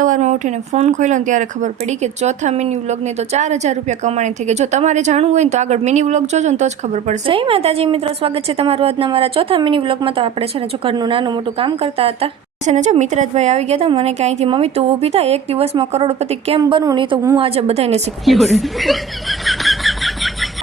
સવારમાં ઉઠીને ફોન ખોલ્યો ને ત્યારે ખબર પડી કે ચોથા મિની વ્લોગની તો 4000 રૂપિયા કમાણી થઈ ગઈ. જો તમારે જાણવું હોય ને તો આગળ મિની વ્લોગ જોજો ને તો જ ખબર પડશે. જય માતાજી મિત્રો, સ્વાગત છે તમારું આજના મારા ચોથા મિની વ્લોગમાં. તો આપણે છે ને જો ઘરનું નાનું મોટું કામ કરતા હતા છે ને. જો મિત્રાજભાઈ આવી ગયા હતા, મને ક્યાંયથી મમ્મી તું ઊભી થાય, એક દિવસમાં કરોડપતિ કેમ બનવું, નહીં તો હું આજે બધાને શીખવી.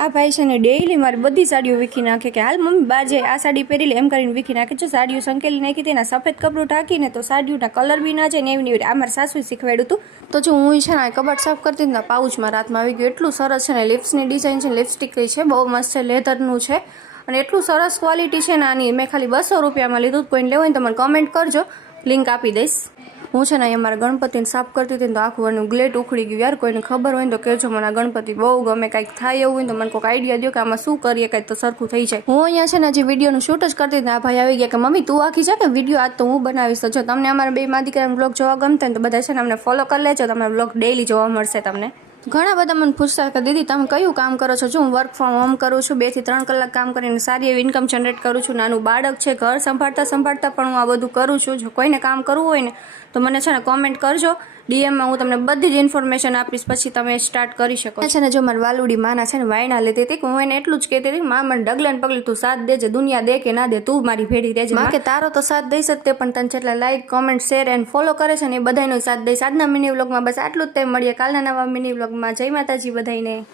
આ ભાઈ છે ને ડેઈલી મારી બધી સાડીઓ વીખી નાખે કે હાલ મમ્મી બહાર જાય આ સાડી પહેરી લે એમ કરીને વીખી નાખે. જો સાડીઓ સંકેલી નાખી તેના સફેદ કપડું ઢાંકીને તો સાડીઓના કલર બી ના જાય ને એવી આ મારા સાસુએ શીખવાડ્યું હતું. તો જો હું છે ને કબાટ સાફ કરતી હતી ને પાઉચમાં રાતમાં આવી ગયું. એટલું સરસ છે ને, લિપ્સની ડિઝાઇન છે, લિપસ્ટિક છે, બહુ મસ્ત છે, લેધરનું છે અને એટલું સરસ ક્વોલિટી છે ને આની. મેં ખાલી 200 રૂપિયામાં લીધું. કોઈને લેવું હોય તો મને કમેન્ટ કરજો, લિંક આપી દઈશ. હું છે ને અહીંયા મારા ગણપતિને સાફ કરતી હતી તો આખું એનું ગ્લેટ ઉખડી ગયું. યાર કોઈને ખબર હોય ને તો કહેજો, મને ગણપતિ બહુ ગમે. કાંઈક થાય એવું હોય તો મને કોઈક આઈડિયા દો કે આમાં શું કરીએ કાંઈક તો સરખું થઈ જાય. હું અહીંયા છે ને હજી વિડીયોનું શૂટ જ કરતી હતી. આ ભાઈ આવી ગયા કે મમ્મી તું આખી છે કે વિડીયો આજ તો હું બનાવીશ. તો જો તમને અમારા બે મા દીકરાનો બ્લોગ જોવા ગમતા ને તો બધા છે ને અમને ફોલો કરી લેજો. તમારા બ્લોગ ડેઈલી જોવા મળશે તમને. ઘણા બધા મને પૂછતા કે દીદી તમે કયું કામ કરો છો? જો હું વર્ક ફ્રોમ હોમ કરું છું, 2 થી 3 કલાક કામ કરીને સારી એવી ઇન્કમ જનરેટ કરું છું. નાનું બાળક છે, ઘર સંભાળતા પણ હું આ બધું કરું છું. જો કોઈને કામ કરવું હોય ને તો મને છે ને કોમેન્ટ કરજો, ડીએમમાં હું તમને બધી જ ઇન્ફોર્મેશન આપીશ, પછી તમે સ્ટાર્ટ કરી શકો. છે ને જો મારી વાલુડી માના છે ને વાયણા લેતી હતી, હું એને એટલું જ કહેતી હતી માં મને ડગલે ને પગલે તું સાથ દેજે, દુનિયા દે કે ના દે તું મારી ભેડી રહેજે. માં કે તારો તો સાથ દઈ શકતે પણ તને જેટલા like comment share and follow કરે છે ને એ બધાનો સાથ દઈશ. આજના મિની વ્લોગમાં બસ આટલું જ. તે મળીએ કાલના નવા મિની વ્લોગમાં. જય માતાજી બધાને.